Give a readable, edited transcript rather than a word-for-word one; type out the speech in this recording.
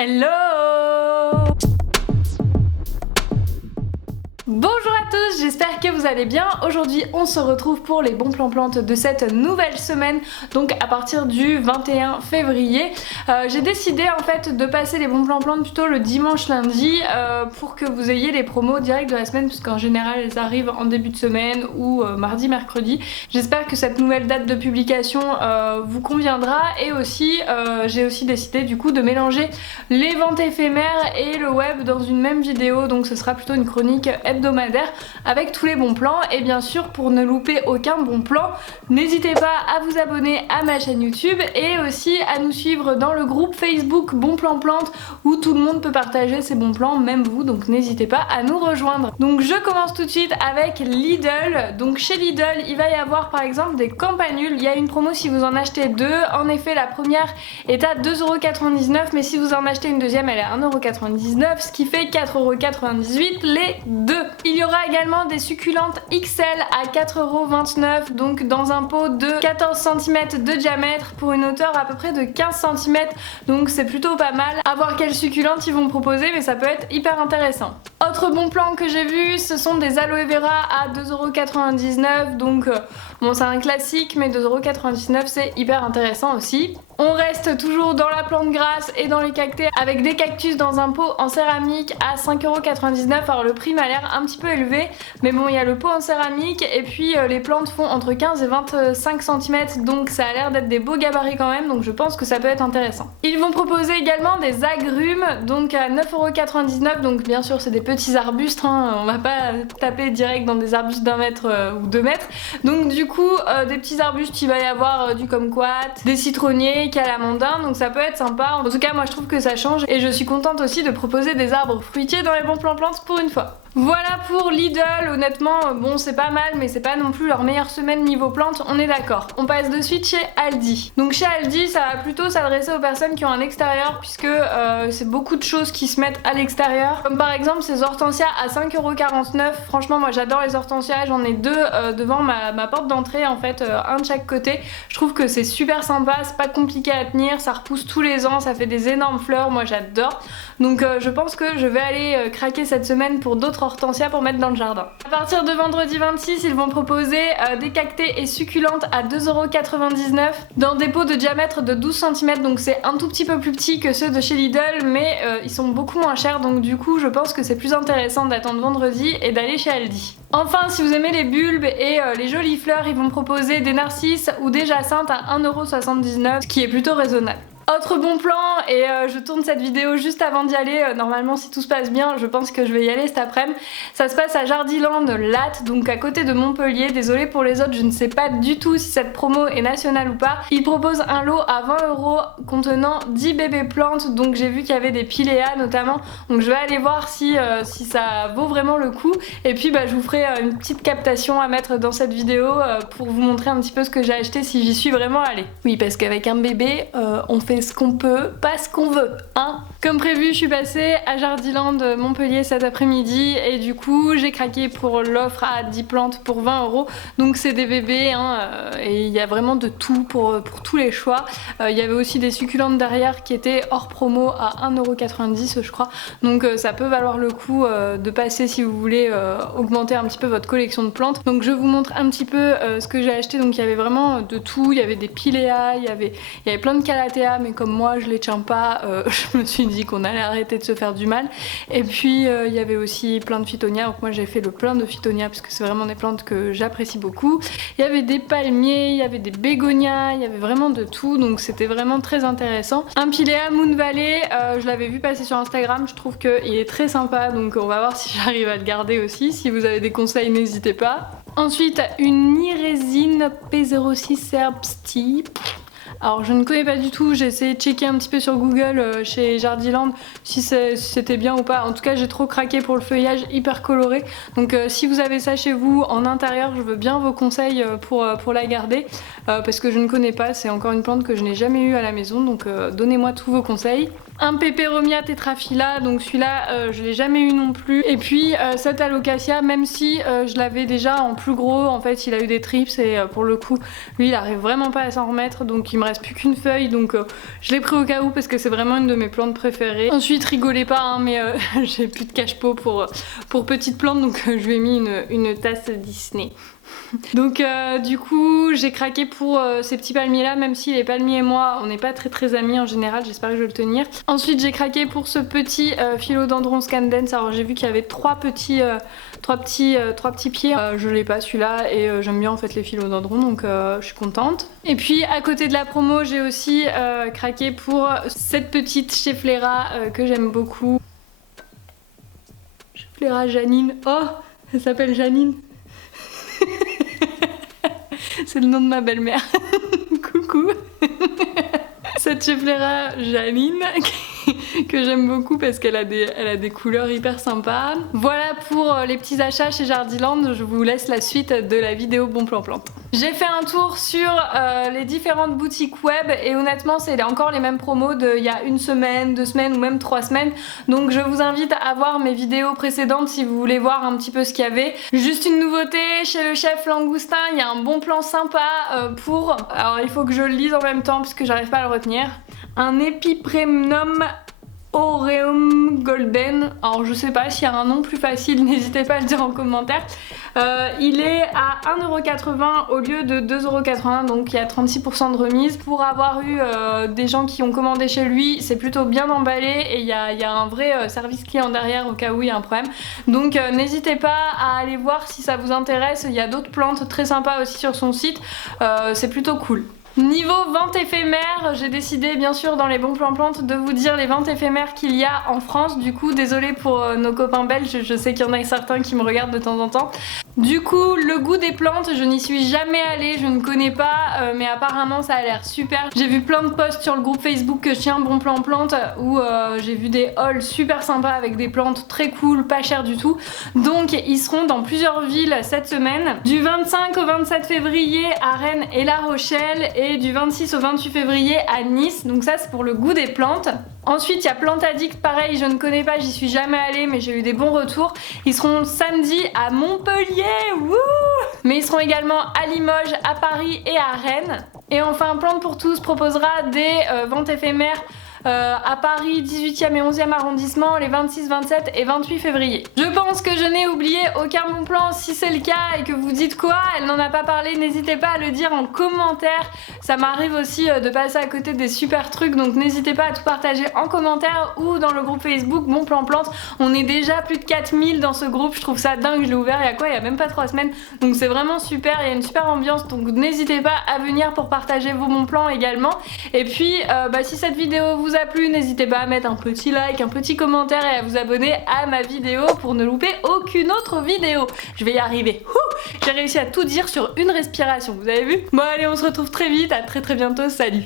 Hello! Bonjour à tous, j'espère que vous allez bien. Aujourd'hui on se retrouve pour les bons plans plantes de cette nouvelle semaine, donc à partir du 21 février. J'ai décidé en fait de passer les bons plans plantes plutôt le dimanche lundi pour que vous ayez les promos directs de la semaine, puisqu'en général elles arrivent en début de semaine ou mardi, mercredi. J'espère que cette nouvelle date de publication vous conviendra, et aussi j'ai aussi décidé du coup de mélanger les ventes éphémères et le web dans une même vidéo, donc ce sera plutôt une chronique hebdomadaire avec tous les bons plans. Et bien sûr, pour ne louper aucun bon plan, n'hésitez pas à vous abonner à ma chaîne YouTube et aussi à nous suivre dans le groupe Facebook Bon Plan Plante où tout le monde peut partager ses bons plans, même vous, donc n'hésitez pas à nous rejoindre. Donc je commence tout de suite avec Lidl. Donc chez Lidl, il va y avoir par exemple des campanules. Il y a une promo si vous en achetez deux. En effet, la première est à 2,99 €, mais si vous en achetez une deuxième, elle est à 1,99 €, ce qui fait 4,98 € les deux. Il y aura également des succulentes XL à 4,29 €, donc dans un pot de 14 cm de diamètre pour une hauteur à peu près de 15 cm, donc c'est plutôt pas mal. À voir quelles succulentes ils vont proposer, mais ça peut être hyper intéressant. Autre bon plan que j'ai vu, ce sont des aloe vera à 2,99 €, donc bon, c'est un classique, mais 2,99 € c'est hyper intéressant aussi. On reste toujours dans la plante grasse et dans les cactés avec des cactus dans un pot en céramique à 5,99 €. Alors le prix m'a l'air un petit peu élevé, mais bon, il y a le pot en céramique et puis les plantes font entre 15 et 25 cm, donc ça a l'air d'être des beaux gabarits quand même, donc je pense que ça peut être intéressant. Ils vont proposer également des agrumes, donc à 9,99 €, donc bien sûr c'est des petits arbustes, hein, on va pas taper direct dans des arbustes d'1 mètre ou 2 mètres, donc du coup des petits arbustes, il va y avoir du kumquat, des citronniers, calamandin, donc ça peut être sympa. En tout cas moi je trouve que ça change et je suis contente aussi de proposer des arbres fruitiers dans les bons plans plantes pour une fois. Voilà pour Lidl, honnêtement bon c'est pas mal, mais c'est pas non plus leur meilleure semaine niveau plantes, on est d'accord. On passe de suite chez Aldi. Donc chez Aldi ça va plutôt s'adresser aux personnes qui ont un extérieur, puisque c'est beaucoup de choses qui se mettent à l'extérieur, comme par exemple ces hortensias à 5,49 €. Franchement moi j'adore les hortensias, j'en ai deux devant ma porte d'entrée en fait, un de chaque côté. Je trouve que c'est super sympa, c'est pas compliqué à tenir, ça repousse tous les ans, ça fait des énormes fleurs, moi j'adore. Donc je pense que je vais aller craquer cette semaine pour d'autres hortensias pour mettre dans le jardin. À partir de vendredi 26, ils vont proposer des cactés et succulentes à 2,99 € dans des pots de diamètre de 12 cm, donc c'est un tout petit peu plus petit que ceux de chez Lidl, mais ils sont beaucoup moins chers, donc du coup je pense que c'est plus intéressant d'attendre vendredi et d'aller chez Aldi. Enfin, si vous aimez les bulbes et les jolies fleurs, ils vont proposer des narcisses ou des jacinthes à 1,79 €, ce qui est plutôt raisonnable. Autre bon plan, et je tourne cette vidéo juste avant d'y aller, normalement si tout se passe bien, je pense que je vais y aller cet après-midi. Ça se passe à Jardiland Latte, donc à côté de Montpellier. Désolée pour les autres, je ne sais pas du tout si cette promo est nationale ou pas. Ils proposent un lot à 20 € contenant 10 bébés plantes, donc j'ai vu qu'il y avait des piléas notamment, donc je vais aller voir si ça vaut vraiment le coup, et puis je vous ferai une petite captation à mettre dans cette vidéo pour vous montrer un petit peu ce que j'ai acheté si j'y suis vraiment allée. Oui, parce qu'avec un bébé, on fait ce qu'on peut, pas ce qu'on veut, hein. Comme prévu, je suis passée à Jardiland Montpellier cet après-midi et du coup j'ai craqué pour l'offre à 10 plantes pour 20 €. Donc c'est des bébés, hein, et il y a vraiment de tout pour tous les choix. Il y avait aussi des succulentes derrière qui étaient hors promo à 1,90 € je crois. Donc ça peut valoir le coup de passer si vous voulez augmenter un petit peu votre collection de plantes. Donc je vous montre un petit peu ce que j'ai acheté. Donc il y avait vraiment de tout, il y avait des piléas, il y avait plein de calathea, mais comme moi je les tiens pas, je me suis dit qu'on allait arrêter de se faire du mal. Et puis il y avait aussi plein de phytonias, donc moi j'ai fait le plein de phytonias parce que c'est vraiment des plantes que j'apprécie beaucoup. Il y avait des palmiers, il y avait des bégonias, il y avait vraiment de tout, donc c'était vraiment très intéressant. Un piléa Moon Valley, je l'avais vu passer sur Instagram, je trouve qu'il est très sympa, donc on va voir si j'arrive à le garder aussi. Si vous avez des conseils, n'hésitez pas. Ensuite, une irésine P06 Serbsty. Alors je ne connais pas du tout, j'ai essayé de checker un petit peu sur Google chez Jardiland si c'était bien ou pas. En tout cas j'ai trop craqué pour le feuillage hyper coloré. Donc si vous avez ça chez vous en intérieur, je veux bien vos conseils pour la garder. Parce que je ne connais pas, c'est encore une plante que je n'ai jamais eue à la maison. Donc donnez-moi tous vos conseils. Un Peperomia tetraphylla, donc celui-là je l'ai jamais eu non plus. Et puis cet alocasia, même si je l'avais déjà en plus gros, en fait il a eu des trips et pour le coup lui il arrive vraiment pas à s'en remettre, donc il me reste plus qu'une feuille, donc je l'ai pris au cas où parce que c'est vraiment une de mes plantes préférées. Ensuite, rigolez pas, hein, mais j'ai plus de cache-pot pour petites plantes, donc je lui ai mis une tasse Disney. Donc du coup j'ai craqué pour ces petits palmiers là, même si les palmiers et moi on n'est pas très amis en général, j'espère que je vais le tenir. Ensuite j'ai craqué pour ce petit philodendron scandens. Alors j'ai vu qu'il y avait trois petits pieds, je l'ai pas celui-là et j'aime bien en fait les philodendrons, donc je suis contente. Et puis à côté de la promo j'ai aussi craqué pour cette petite Schefflera que j'aime beaucoup. Schefflera Janine, oh elle s'appelle Janine. C'est le nom de ma belle-mère. Coucou. Cette Schefflera Janine que j'aime beaucoup parce qu'elle a des couleurs hyper sympas. Voilà pour les petits achats chez Jardiland. Je vous laisse la suite de la vidéo Bon Plan Plante. J'ai fait un tour sur les différentes boutiques web et honnêtement c'est encore les mêmes promos d'il y a une semaine, 2 semaines ou même 3 semaines. Donc je vous invite à voir mes vidéos précédentes si vous voulez voir un petit peu ce qu'il y avait. Juste une nouveauté, chez le chef Langoustin, il y a un bon plan sympa pour... Alors il faut que je le lise en même temps parce que j'arrive pas à le retenir. Un Epipremnum Aureum Golden. Alors je sais pas s'il y a un nom plus facile, n'hésitez pas à le dire en commentaire. Il est à 1,80€ au lieu de 2,80€, donc il y a 36% de remise. Pour avoir eu des gens qui ont commandé chez lui, c'est plutôt bien emballé et il y a un vrai service client derrière au cas où il y a un problème. Donc n'hésitez pas à aller voir si ça vous intéresse, il y a d'autres plantes très sympas aussi sur son site, c'est plutôt cool. Niveau vente éphémère, j'ai décidé bien sûr dans les bons plans plantes de vous dire les ventes éphémères qu'il y a en France. Du coup désolée pour nos copains belges, je sais qu'il y en a certains qui me regardent de temps en temps. Du coup le goût des plantes, je n'y suis jamais allée, je ne connais pas, mais apparemment ça a l'air super. J'ai vu plein de posts sur le groupe Facebook que je tiens Bon Plan Plante où j'ai vu des hauls super sympas avec des plantes très cool, pas chères du tout. Donc ils seront dans plusieurs villes cette semaine, du 25 au 27 février à Rennes et La Rochelle et du 26 au 28 février à Nice. Donc ça c'est pour le goût des plantes. Ensuite il y a Plante Addict, pareil je ne connais pas, j'y suis jamais allée mais j'ai eu des bons retours. Ils seront samedi à Montpellier, wouh, mais ils seront également à Limoges, à Paris et à Rennes. Et enfin Plante pour tous proposera des ventes éphémères à Paris 18e et 11e arrondissement les 26, 27 et 28 février. Je pense que je n'ai oublié aucun bon plan. Si c'est le cas et que vous dites quoi, elle n'en a pas parlé, n'hésitez pas à le dire en commentaire. Ça m'arrive aussi de passer à côté des super trucs, donc n'hésitez pas à tout partager en commentaire ou dans le groupe Facebook Bon Plan Plante. On est déjà plus de 4000 dans ce groupe, je trouve ça dingue, je l'ai ouvert il y a quoi, il y a même pas 3 semaines, donc c'est vraiment super, il y a une super ambiance, donc n'hésitez pas à venir pour partager vos bons plans également. Et puis si cette vidéo vous a plu, n'hésitez pas à mettre un petit like, un petit commentaire et à vous abonner à ma vidéo pour ne louper aucune autre vidéo. Je vais y arriver. J'ai réussi à tout dire sur une respiration, vous avez vu? Bon allez, on se retrouve très vite, à très bientôt, salut!